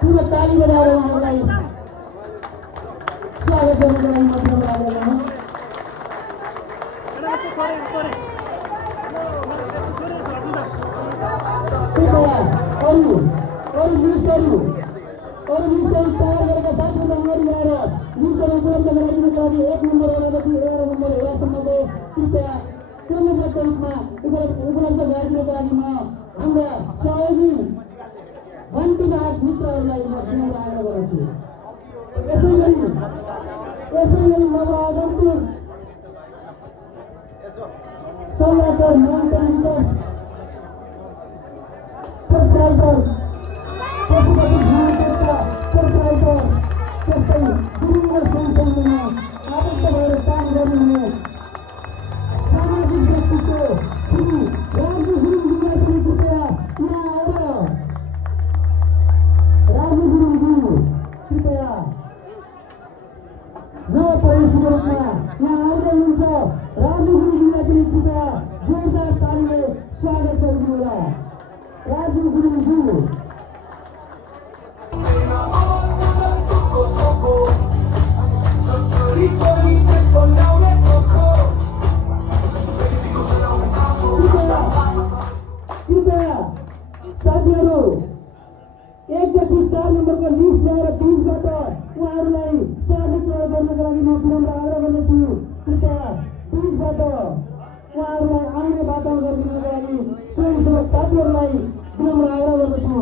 पूरा ताली बजाएर उहाँहरूलाई स्वागत गर्नको लागि म आग्रह गर्छु। अरू लिस्टहरू तयार गरेका साथीहरू अगाडि ल्याएर लिस्टहरू उपलब्ध गराइदिनुको लागि 1 नम्बर वडादेखि 11 नम्बर वडासम्मको कृपया क्रमबद्ध रूपमा उपलब्ध गराइदिनुको लागि म हाम्रा सहयोगी घन्टीघाट मित्रहरूलाई म विनम्र आग्रह गर्छु। यसै गरी नवआगन्तुक सल्लाहकार माउन्टेन विकास प्रोप्राइटर पशुपति भूमिका प्रोप्राइटर त्यस्तै विभिन्न संस्थानमा आबद्ध भएर काम गर्नुहुने सामाजिक व्यक्तित्व श्री राजु गुरुङज्यूलाई पनि कृपया यहाँ आएर राजु गुरुङज्यू कृपया नवप्रवेशीको रूपमा यहाँ आउँदै हुनुहुन्छ। राजु गुरुङज्यूलाई पनि कृपया जोरदार तालीले स्वागत गरिदिनुहोला। राजु गुरुङज्यू कृपया साथीहरू 1 देखि 4 नम्बरको लिस्ट ल्याएर बीचबाट उहाँहरूलाई स्वागत गर्नको लागि म विनम्र आग्रह गर्दछु। कृपया बीचबाट उहाँहरूलाई आउने वातावरण गरिदिनको लागि स्वयंसेवक साथीहरूलाई विनम्र आग्रह गर्दछु।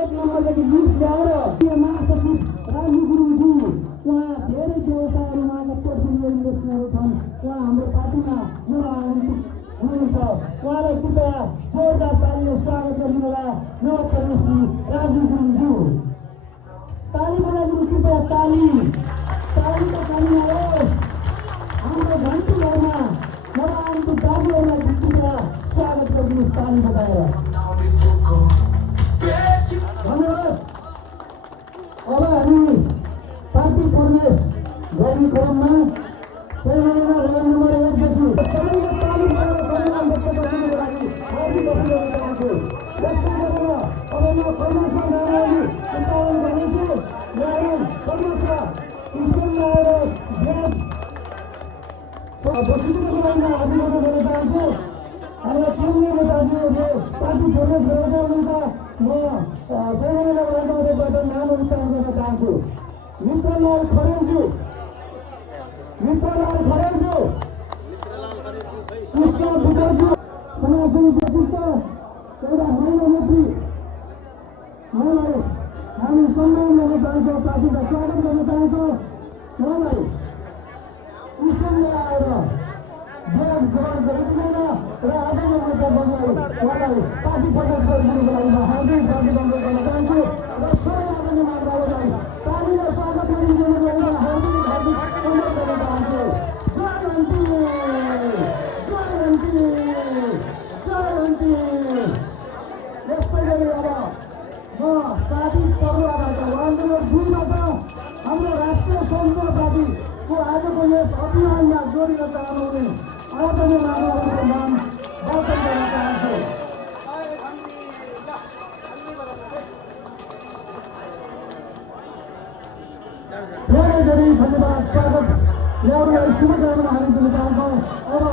1 नम्बरदेखि लिस्ट ल्याएर महासचिव राजु गुरुङज्यू उहाँ धेरै व्यवसायहरू उहाँका पोर्टफोलियो इन्भेस्टमेन्टहरू छन्। उहाँ हाम्रो पार्टीमा नवआगन्तुक हुनुहुन्छ। उहाँलाई कृपया जोरदार तालीले स्वागत गरिदिनुहोला। नवप्रवेशी राजु गुरुङज्यू ताली बजाइदिनु कृपया तालीको ताली आओस्। हाम्रो घन्टीघरमा नवआगन्तुक दाजुहरूलाई कृपया स्वागत गरिदिनुहोस् ताली बजाएर। धन्यवाद। अब हामी पार्टी प्रवेश गर्ने क्रममा सेनामा वार्ड नम्बर 1 देखि सबैले ताली बजाएर सम्मान व्यक्त गर्नको लागि हार्दिक अभिनन्दन चाहन्छु। जसले गर्दा अब म कर्मसा नारायण अन्तावन गर्नेछु। नारायण कर्मसा स्कुल ल्याएर ग्यास बस्नुको लागि अभिनन्दन गर्न चाहन्छु। हामीलाई केन्द्रीय दाजुहरूले पार्टी प्रवेश गरेका हुनुहुन्छ। म सेनामा वार्डबाट नाम उच्चारण गर्न चाहन्छु। मित्रलाल खरेलज्यू, कृष्ण बुद्धज्यू समाजसेवी व्यक्तित्व एउटा महिला नेत्री उहाँलाई हामी सम्मान गर्न चाहन्छौँ। पार्टीका स्वागत गर्न चाहन्छौँ। उहाँलाई स्टेजमा आएर ग्यास ग्रहण गरिदिनुहुन र आदरणीय नेता बन्नलाई उहाँलाई पार्टी प्रवेश गरिदिनुको लागि म हार्दिक अभिनन्दन गर्न चाहन्छु र सबै आदरणीय महानुभावलाई तालीले स्वागत गरिदिनुको लागि म हार्दिक अनुरोध गर्न चाहन्छु। जय घन्टी, जय घन्टी, जय घन्टी। यस्तै गरी अब म साथी परुवाबाट वार्ड नम्बर 2बाट हाम्रो राष्ट्रिय स्वतन्त्र पार्टीको आजको यस अभियानमा जोडिन चाहनुहुने आदरणीय महानुभावहरूको नाम वाचन गर्न चाहन्छु। धेरै धेरै धन्यवाद स्वागत यहाँहरूलाई शुभकामना हामी दिन चाहन्छौँ। अब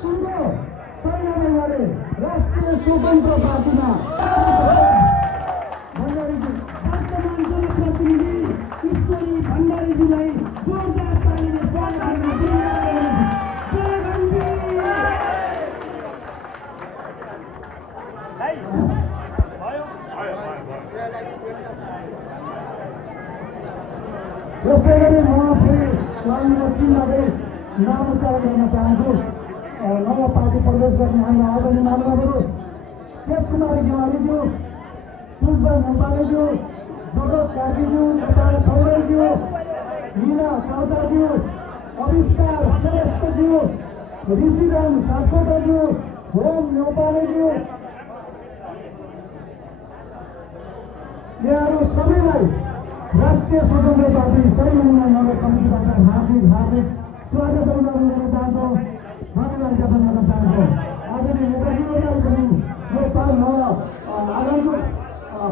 सुन्नु सैन्यले राष्ट्रिय स्वतन्त्र पार्टीमा भण्डारीजी वर्तमान जनप्रतिनिधि ईश्वरी भण्डारीजीलाई जोरदार तालीले स्वागत गर्न यस्तै गरी म फेरि वार्ड नम्बर 3 मा नाम उच्चारण गर्न चाहन्छु। नव पार्टी प्रवेश गर्ने हाम्रो आदरणीय महानुभावहरू चेत कुमारी गेवालीज्यू, तुलसन नेपालीज्यू, जगत कार्कीज्यू, गोपाल पौडेलज्यू, मीना चौधरीज्यू, अविष्कार श्रेष्ठज्यू, ऋषिराम सापकोटाज्यू, होम नेपालीज्यू, यहाँहरू सबैलाई राष्ट्रिय स्वतन्त्र पार्टी सैन्य नगर कमिटीबाट हार्दिक स्वागत गर्न चाहन्छौँ, धन्यवाद ज्ञापन गर्न चाहन्छौँ। आदरणीय नेताजीहरूलाई पनि यो आगामी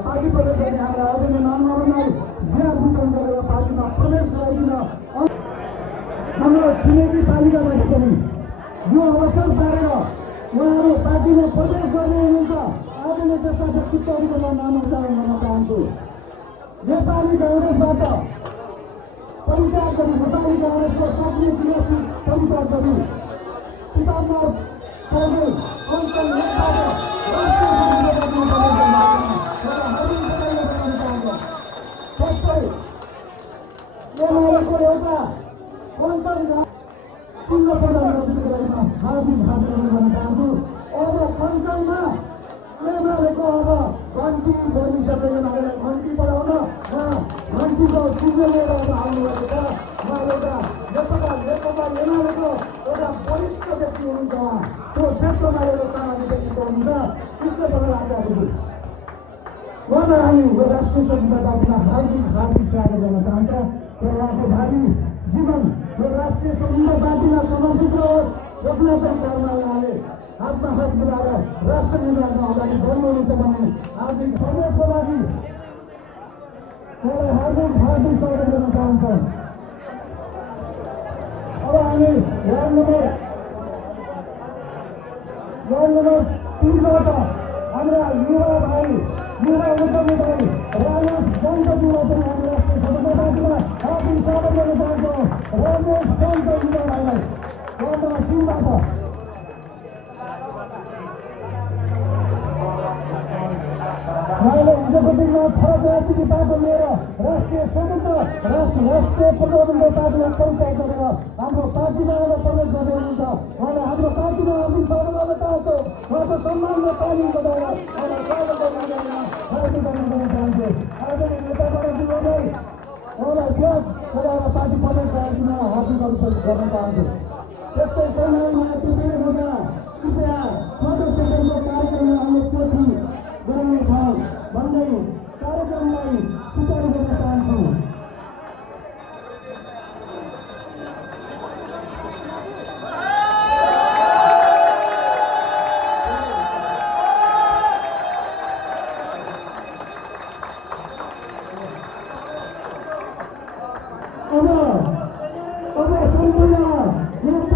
पार्टी प्रवेश गर्ने हाम्रा आदरणीय महानुभावहरूलाई बिहार वितरण गरेर पार्टीमा प्रवेश गराइदिन हाम्रो छिमेकी पालिकाबाट पनि यो अवसर पारेर उहाँहरू पार्टीमा प्रवेश गर्ने हुनुहुन्छ। आदरणीय त्यस्ता व्यक्तित्वहरूको म नाम उच्चारण गर्न चाहन्छु। नेपाली काङ्ग्रेसबाट परित्याग गरी नेपाली काङ्ग्रेसको सक्रिय क्रियाशील परित्याग गरी पितामह पौडेल अञ्चल नेताबाट एमालेको एउटा चिन्ह प्रदान गर्नुको लागि हार्दिक गर्न चाहन्छु। अब पञ्चलमा एमालेको अब घन्टी बजिसकेको एमालेलाई घन्टी बढाउन घन्टीको चिन्ह लिएर अब आउनुभएको छ। एउटा नेकपा एमालेको एउटा वरिष्ठ व्यक्ति हुनुहुन्छ, उहाँ त्यो क्षेत्रमा एउटा सामाजिक व्यक्तित्व हुनुहुन्छ कृष्णप्रसाद आचार्यजी। उहाँलाई हामी यो राष्ट्रिय स्वतन्त्र पार्टीमा हार्दिक स्वागत गर्न चाहन्छौँ र उहाँको भावी जीवन यो राष्ट्रिय स्वतन्त्र पार्टीमा समर्पित रहोस्। रचनात्मक काममा उहाँले हातमा हात मिलाएर राष्ट्र निर्माणमा अगाडि बढ्नुहुन्छ भन्ने हार्दिक प्रवेशको लागि उहाँलाई हार्दिक स्वागत गर्न चाहन्छौँ। अब हामी वार्ड नम्बर 3 बाट हाम्रा युवा उद्यमी भाइ राजेश पन्तज्यूलाई पनि हामी राष्ट्रिय स्वतन्त्र पार्टीमा हार्दिक स्वागत गर्न चाहन्छौँ। राजेश पन्त युवा भाइलाई वार्ड नम्बर 3 बाट उहाँले हिजोको दिनमा फरक राजनीति पार्टी लिएर राष्ट्रिय स्वतन्त्र राष्ट्रिय प्रजातन्त्र पार्टीलाई परित्याग गरेर हाम्रो पार्टीमा आएर प्रवेश गर्दै हुनुहुन्छ। उहाँले हाम्रो पार्टीमा हामी स्वागत गर्न चाहन्छौँ। उहाँको सम्मानमा ताली बजाएर उहाँलाई स्वागत गर्न चाहन्छु। आदरणीय नेताबाट जीवनलाई उहाँलाई व्यास गराएर पार्टी प्रवेश गराइदिन हार्दिक गर्न चाहन्छु। त्यस्तै समयमा त्यसैले गर्दा कृपया चन्द्रशेखरको कार्यक्रममा हामी पछि गराउनेछौँ भन्दै कार्यक्रमलाई सुचारू गर्न चाहन्छु।